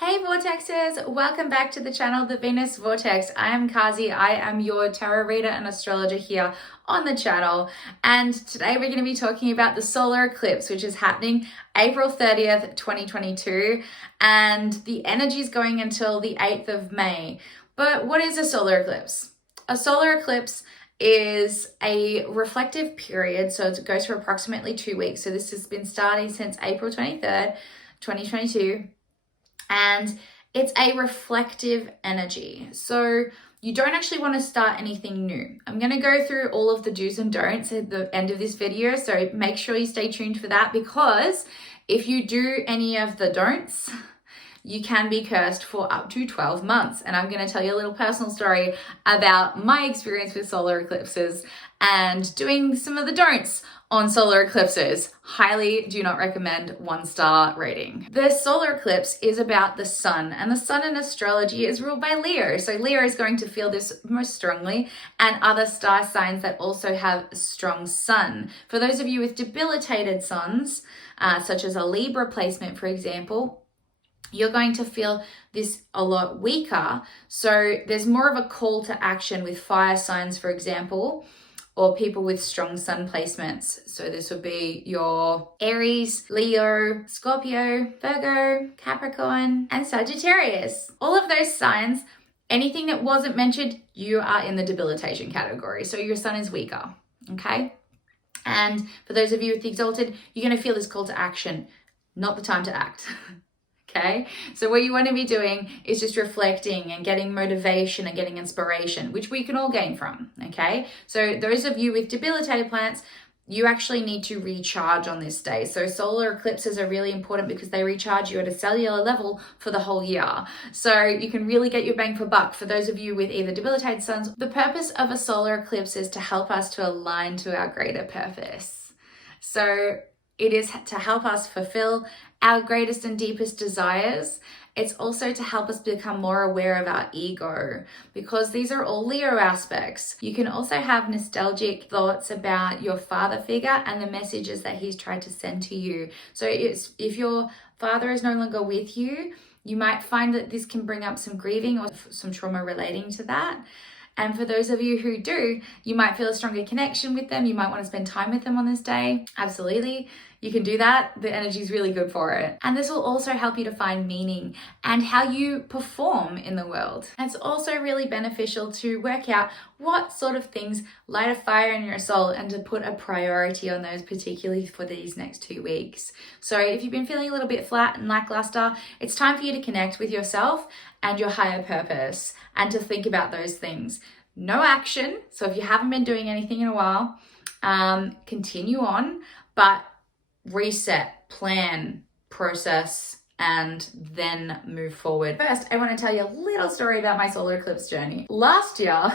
Hey Vortexes, welcome back to the channel, The Venus Vortex. I am Kazi, I am your tarot reader and astrologer here on the channel. And today we're going to be talking about the solar eclipse, which is happening April 30th, 2022. And the energy is going until the 8th of May. But what is a solar eclipse? A solar eclipse is a reflective period, so it goes for approximately 2 weeks. So this has been starting since April 23rd, 2022. And it's a reflective energy. So you don't actually want to start anything new. I'm going to go through all of the do's and don'ts at the end of this video. So make sure you stay tuned for that, because if you do any of the don'ts, you can be cursed for up to 12 months. And I'm going to tell you a little personal story about my experience with solar eclipses and doing some of the don'ts on solar eclipses. Highly do not recommend 1-star rating. The solar eclipse is about the sun, and the sun in astrology is ruled by Leo. So Leo is going to feel this most strongly, and other star signs that also have a strong sun. For those of you with debilitated suns, such as a Libra placement, for example, you're going to feel this a lot weaker. So there's more of a call to action with fire signs, for example, or people with strong sun placements. So this would be your Aries, Leo, Scorpio, Virgo, Capricorn, and Sagittarius. All of those signs, anything that wasn't mentioned, you are in the debilitation category. So your sun is weaker, okay? And for those of you with the exalted, you're gonna feel this call to action, not the time to act. Okay, so what you want to be doing is just reflecting and getting motivation and getting inspiration, which we can all gain from. Okay, so those of you with debilitated planets, you actually need to recharge on this day. So solar eclipses are really important because they recharge you at a cellular level for the whole year. So you can really get your bang for buck. For those of you with either debilitated suns, the purpose of a solar eclipse is to help us to align to our greater purpose. So it is to help us fulfill our greatest and deepest desires. It's also to help us become more aware of our ego, because these are all Leo aspects. You can also have nostalgic thoughts about your father figure and the messages that he's tried to send to you. So if your father is no longer with you, you might find that this can bring up some grieving or some trauma relating to that. And for those of you who do, you might feel a stronger connection with them. You might want to spend time with them on this day. Absolutely. You can do that. The energy is really good for it. And this will also help you to find meaning and how you perform in the world. It's also really beneficial to work out what sort of things light a fire in your soul and to put a priority on those, particularly for these next 2 weeks. So if you've been feeling a little bit flat and lackluster, it's time for you to connect with yourself and your higher purpose and to think about those things. No action. So if you haven't been doing anything in a while, continue on, but reset, plan, process, and then move forward. First, I want to tell you a little story about my solar eclipse journey. Last year,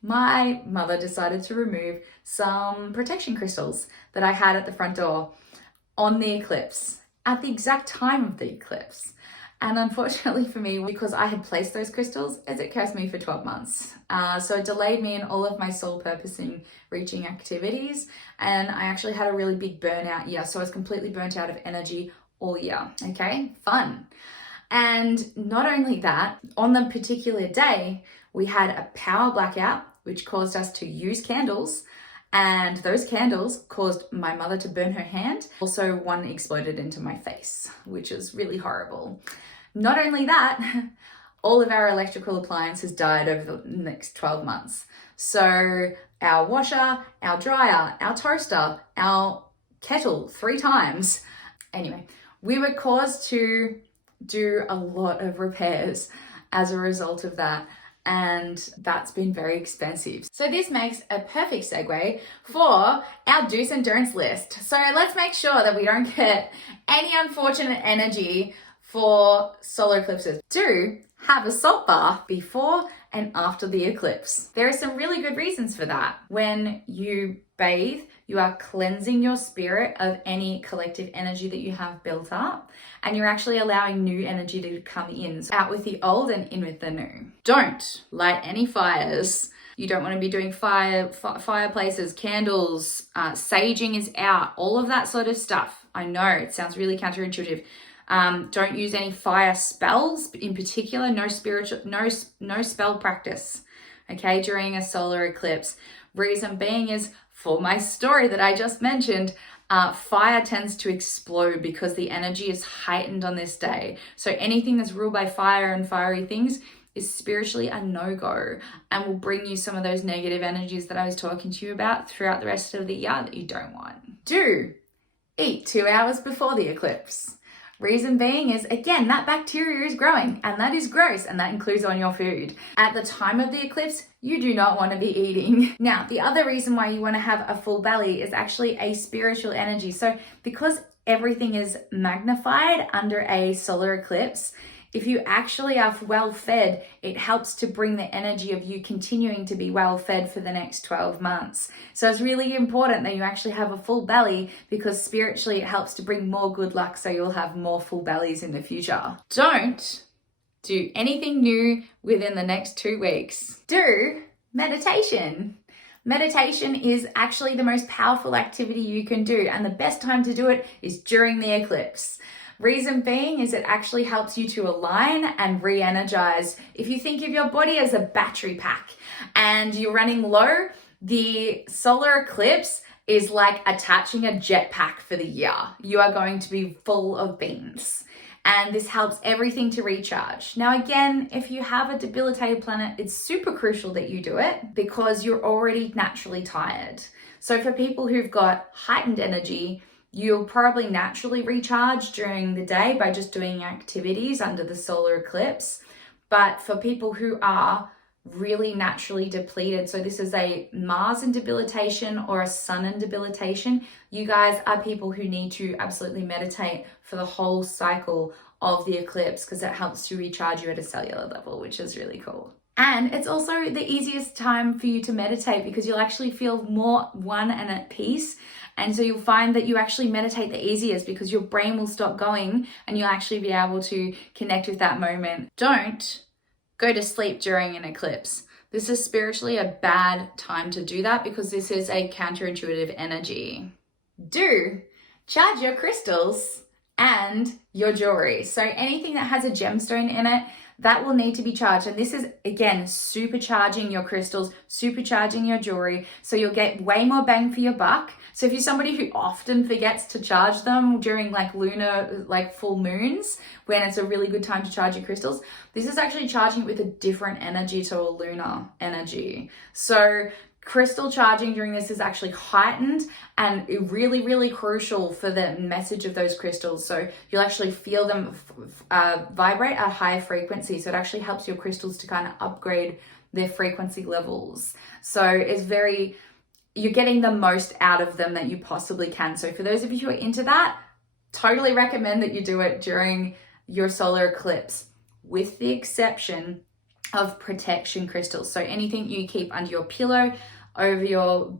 my mother decided to remove some protection crystals that I had at the front door on the eclipse, at the exact time of the eclipse. And unfortunately for me, because I had placed those crystals, it cursed me for 12 months. So it delayed me in all of my soul purposing, reaching activities. And I actually had a really big burnout year. So I was completely burnt out of energy all year. Okay, fun. And not only that, on the particular day, we had a power blackout, which caused us to use candles. And those candles caused my mother to burn her hand. Also, one exploded into my face, which is really horrible. Not only that, all of our electrical appliances died over the next 12 months. So our washer, our dryer, our toaster, our kettle 3 times. Anyway, we were caused to do a lot of repairs as a result of that. And that's been very expensive. So this makes a perfect segue for our do's and don'ts list. So let's make sure that we don't get any unfortunate energy for solar eclipses. Do have a salt bath before and after the eclipse. There are some really good reasons for that. When you bathe, you are cleansing your spirit of any collective energy that you have built up, and you're actually allowing new energy to come in. So out with the old and in with the new. Don't light any fires. You don't want to be doing fireplaces, candles, saging is out, all of that sort of stuff. I know it sounds really counterintuitive. Don't use any fire spells in particular. No spell practice, okay, during a solar eclipse. Reason being is, for my story that I just mentioned, fire tends to explode because the energy is heightened on this day. So anything that's ruled by fire and fiery things is spiritually a no-go and will bring you some of those negative energies that I was talking to you about throughout the rest of the year that you don't want. Do eat 2 hours before the eclipse. Reason being is, again, that bacteria is growing and that is gross, and that includes on your food. At the time of the eclipse, you do not want to be eating. Now, the other reason why you want to have a full belly is actually a spiritual energy. So because everything is magnified under a solar eclipse, if you actually are well fed, it helps to bring the energy of you continuing to be well fed for the next 12 months. So it's really important that you actually have a full belly, because spiritually it helps to bring more good luck, so you'll have more full bellies in the future. Don't do anything new within the next 2 weeks. Do meditation. Meditation is actually the most powerful activity you can do, and the best time to do it is during the eclipse. Reason being is it actually helps you to align and re-energize. If you think of your body as a battery pack and you're running low, the solar eclipse is like attaching a jetpack for the year. You are going to be full of beans. And this helps everything to recharge. Now, again, if you have a debilitated planet, it's super crucial that you do it because you're already naturally tired. So for people who've got heightened energy, you'll probably naturally recharge during the day by just doing activities under the solar eclipse. But for people who are really naturally depleted, so this is a Mars in debilitation or a Sun in debilitation, you guys are people who need to absolutely meditate for the whole cycle of the eclipse, because it helps to recharge you at a cellular level, which is really cool. And it's also the easiest time for you to meditate because you'll actually feel more one and at peace. And so you'll find that you actually meditate the easiest because your brain will stop going and you'll actually be able to connect with that moment. Don't go to sleep during an eclipse. This is spiritually a bad time to do that because this is a counterintuitive energy. Do charge your crystals and your jewelry. So anything that has a gemstone in it, that will need to be charged. And this is, again, supercharging your crystals, supercharging your jewelry, so you'll get way more bang for your buck. So if you're somebody who often forgets to charge them during like lunar, like full moons, when it's a really good time to charge your crystals, this is actually charging it with a different energy to a lunar energy. So crystal charging during this is actually heightened and really, really crucial for the message of those crystals. So you'll actually feel them vibrate at high frequency. So it actually helps your crystals to kind of upgrade their frequency levels. So you're getting the most out of them that you possibly can. So for those of you who are into that, totally recommend that you do it during your solar eclipse, with the exception of protection crystals. So anything you keep under your pillow, over your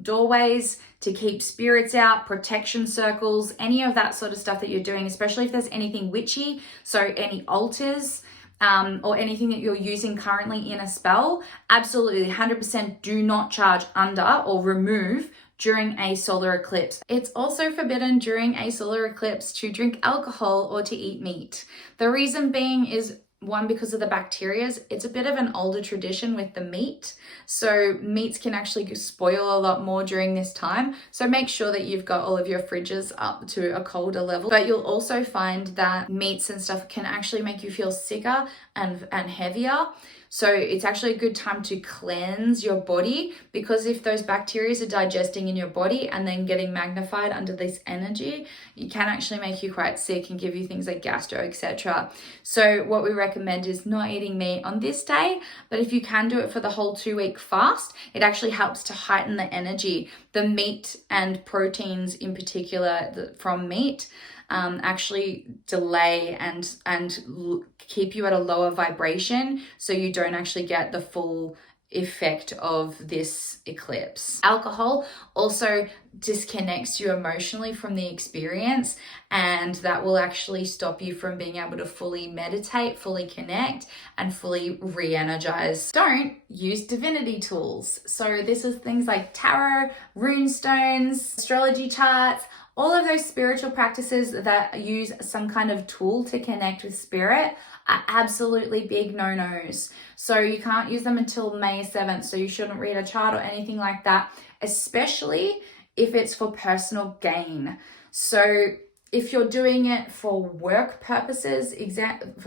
doorways to keep spirits out, protection circles, any of that sort of stuff that you're doing, especially if there's anything witchy, so any altars or anything that you're using currently in a spell, absolutely 100% do not charge under or remove during a solar eclipse. It's also forbidden during a solar eclipse to drink alcohol or to eat meat. The reason being is, one, because of the bacteria. It's a bit of an older tradition with the meat. So meats can actually spoil a lot more during this time. So make sure that you've got all of your fridges up to a colder level. But you'll also find that meats and stuff can actually make you feel sicker and heavier. So it's actually a good time to cleanse your body, because if those bacteria are digesting in your body and then getting magnified under this energy, it can actually make you quite sick and give you things like gastro, etc. So what we recommend is not eating meat on this day, but if you can do it for the whole 2-week fast, it actually helps to heighten the energy. The meat and proteins in particular from meat actually delay and keep you at a lower vibration, so you don't actually get the full effect of this eclipse. Alcohol also disconnects you emotionally from the experience, and that will actually stop you from being able to fully meditate, fully connect, and fully re-energize. Don't use divinity tools. So this is things like tarot, rune stones, astrology charts, All of those spiritual practices that use some kind of tool to connect with spirit are absolutely big no-nos. So you can't use them until May 7th. So you shouldn't read a chart or anything like that, especially if it's for personal gain. So if you're doing it for work purposes,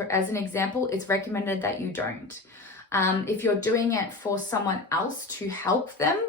as an example, it's recommended that you don't. If you're doing it for someone else to help them,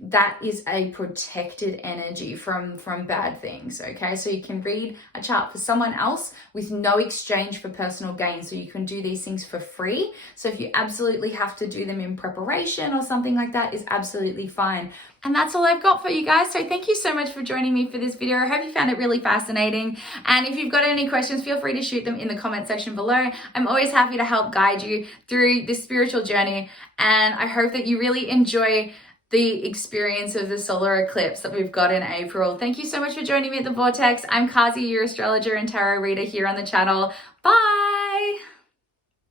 that is a protected energy from bad things, okay? So you can read a chart for someone else with no exchange for personal gain. So you can do these things for free. So if you absolutely have to do them in preparation or something like that, is absolutely fine. And that's all I've got for you guys. So thank you so much for joining me for this video. I hope you found it really fascinating. And if you've got any questions, feel free to shoot them in the comment section below. I'm always happy to help guide you through this spiritual journey. And I hope that you really enjoy the experience of the solar eclipse that we've got in April. Thank you so much for joining me at the Vortex. I'm Kazi, your astrologer and tarot reader here on the channel. Bye!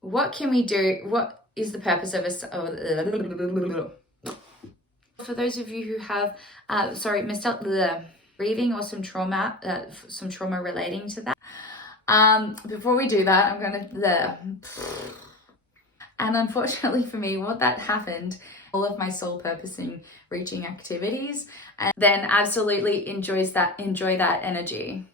What can we do? What is the purpose of for those of you who have, missed out the breathing or some trauma relating to that? Before we do that, I'm gonna and unfortunately for me, what that happened, all of my soul purposing reaching activities, and then absolutely enjoy that energy.